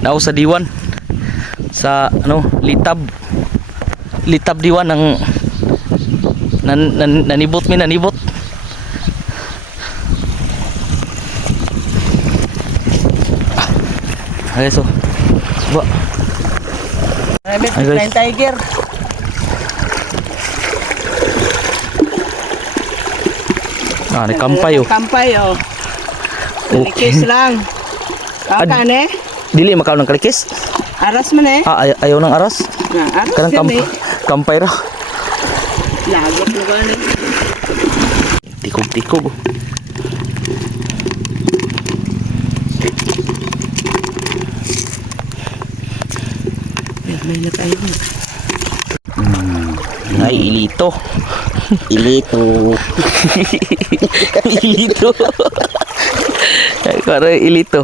nao sa diwan sa ano litab diwan ng nanibot okay, so ba Ay, tiger. ni kampay oh. Kampay oh. Okay. Kalikis lang. Kakan eh. Dili makaw ng kalikis. Aras man eh. Ayaw ng aras. Aras Kanang yan eh. kampay ra. Lagot mo gani. Tikog. May nakayo. Ay, ilito. Ilito. Ilito. Ay, ilito.